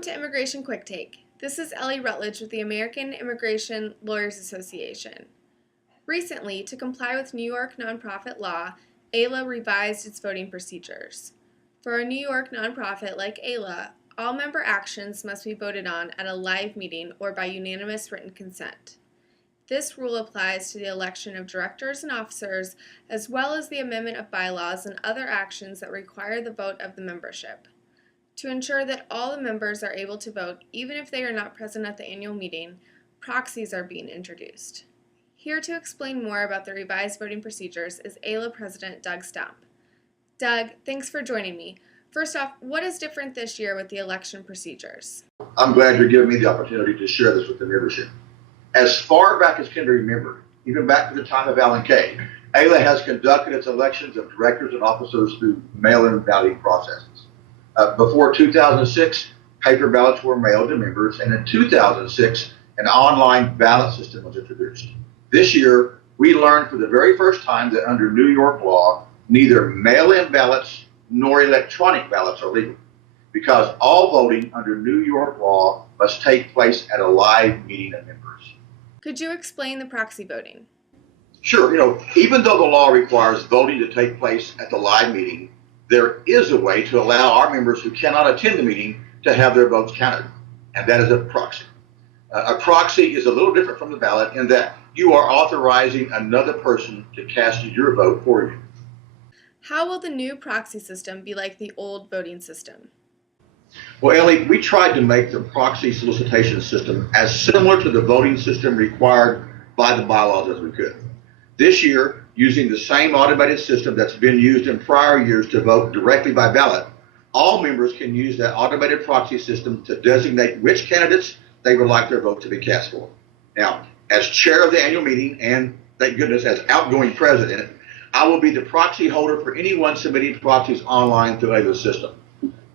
Welcome to Immigration Quicktake. This is Ellie Rutledge with the American Immigration Lawyers Association. Recently, to comply with New York nonprofit law, AILA revised its voting procedures. For a New York nonprofit like AILA, all member actions must be voted on at a live meeting or by unanimous written consent. This rule applies to the election of directors and officers, as well as the amendment of bylaws and other actions that require the vote of the membership. To ensure that all the members are able to vote, even if they are not present at the annual meeting, proxies are being introduced. Here to explain more about the revised voting procedures is AILA President Doug Stump. Doug, thanks for joining me. First off, what is different this year with the election procedures? I'm glad you're giving me the opportunity to share this with the membership. As far back as can be remembered, even back to the time of Alan Kay, AILA has conducted its elections of directors and officers through mail-in balloting processes. Before 2006, paper ballots were mailed to members, and in 2006, an online ballot system was introduced. This year, we learned for the very first time that under New York law, neither mail-in ballots nor electronic ballots are legal, because all voting under New York law must take place at a live meeting of members. Could you explain the proxy voting? Sure. Even though the law requires voting to take place at the live meeting, there is a way to allow our members who cannot attend the meeting to have their votes counted, and that is a proxy. A proxy is a little different from the ballot in that you are authorizing another person to cast your vote for you. How will the new proxy system be like the old voting system? Well, Ellie, we tried to make the proxy solicitation system as similar to the voting system required by the bylaws as we could. This year, using the same automated system that's been used in prior years to vote directly by ballot, all members can use that automated proxy system to designate which candidates they would like their vote to be cast for. Now, as chair of the annual meeting, and thank goodness as outgoing president, I will be the proxy holder for anyone submitting proxies online through AILA's system.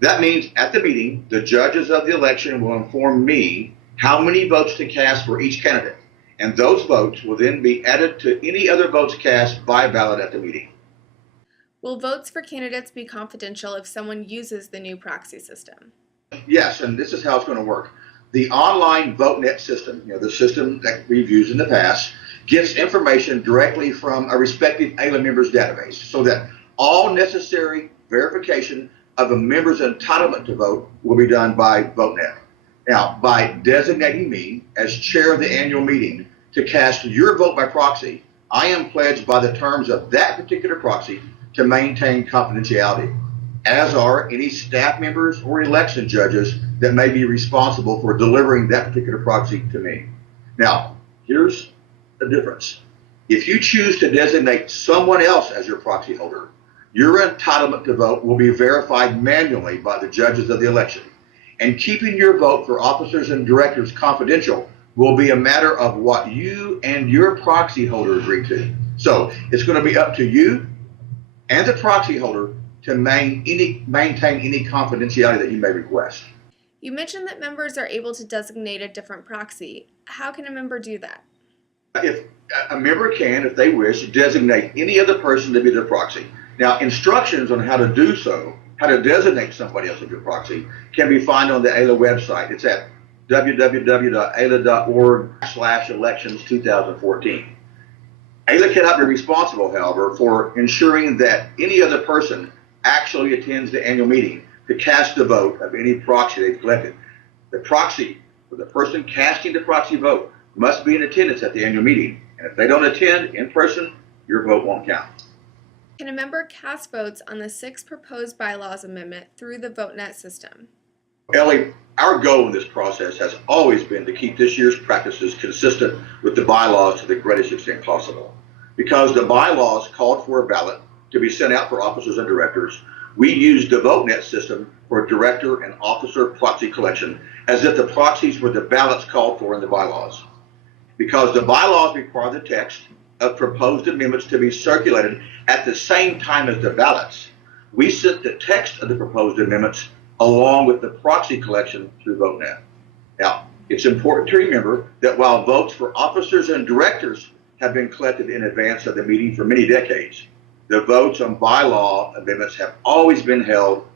That means at the meeting, the judges of the election will inform me how many votes to cast for each candidate, and those votes will then be added to any other votes cast by ballot at the meeting. Will votes for candidates be confidential if someone uses the new proxy system? Yes, and this is how it's going to work. The online VoteNet system, the system that we've used in the past, gets information directly from a respective AILA member's database so that all necessary verification of a member's entitlement to vote will be done by VoteNet. Now, by designating me as chair of the annual meeting to cast your vote by proxy, I am pledged by the terms of that particular proxy to maintain confidentiality, as are any staff members or election judges that may be responsible for delivering that particular proxy to me. Now, here's the difference. If you choose to designate someone else as your proxy holder, your entitlement to vote will be verified manually by the judges of the election. And keeping your vote for officers and directors confidential will be a matter of what you and your proxy holder agree to. So it's going to be up to you and the proxy holder to maintain any confidentiality that you may request. You mentioned that members are able to designate a different proxy. How can a member do that? If a member can, if they wish, designate any other person to be their proxy. Now, instructions on how to do so, how to designate somebody else as your proxy, can be found on the AILA website. It's at www.aila.org/elections2014. AILA cannot be responsible, however, for ensuring that any other person actually attends the annual meeting to cast the vote of any proxy they've collected. The proxy, or the person casting the proxy vote, must be in attendance at the annual meeting. And if they don't attend in person, your vote won't count. Can a member cast votes on the 6 proposed bylaws amendment through the VoteNet system? Ellie, our goal in this process has always been to keep this year's practices consistent with the bylaws to the greatest extent possible. Because the bylaws called for a ballot to be sent out for officers and directors, we used the VoteNet system for director and officer proxy collection as if the proxies were the ballots called for in the bylaws. Because the bylaws require the text of proposed amendments to be circulated at the same time as the ballots, we sent the text of the proposed amendments along with the proxy collection through VoteNet. Now, it's important to remember that while votes for officers and directors have been collected in advance of the meeting for many decades, the votes on bylaw amendments have always been held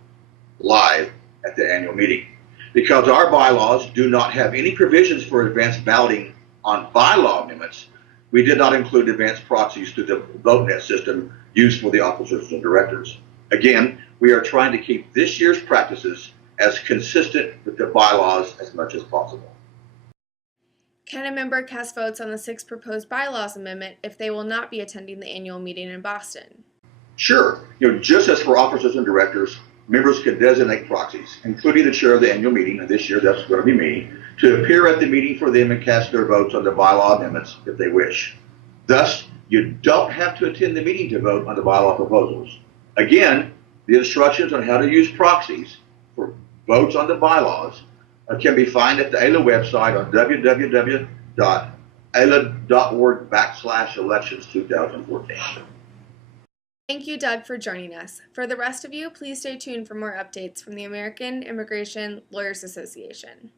live at the annual meeting. Because our bylaws do not have any provisions for advanced balloting on bylaw amendments, we did not include advanced proxies to the VoteNet system used for the officers and directors. Again, we are trying to keep this year's practices as consistent with the bylaws as much as possible. Can a member cast votes on the 6 proposed bylaws amendment if they will not be attending the annual meeting in Boston? Sure. Just as for officers and directors, members can designate proxies, including the chair of the annual meeting, and this year that's going to be me, to appear at the meeting for them and cast their votes on the bylaw amendments if they wish. Thus, you don't have to attend the meeting to vote on the bylaw proposals. Again, the instructions on how to use proxies for votes on the bylaws can be found at the AILA website on www.aila.org/elections2014. Thank you, Doug, for joining us. For the rest of you, please stay tuned for more updates from the American Immigration Lawyers Association.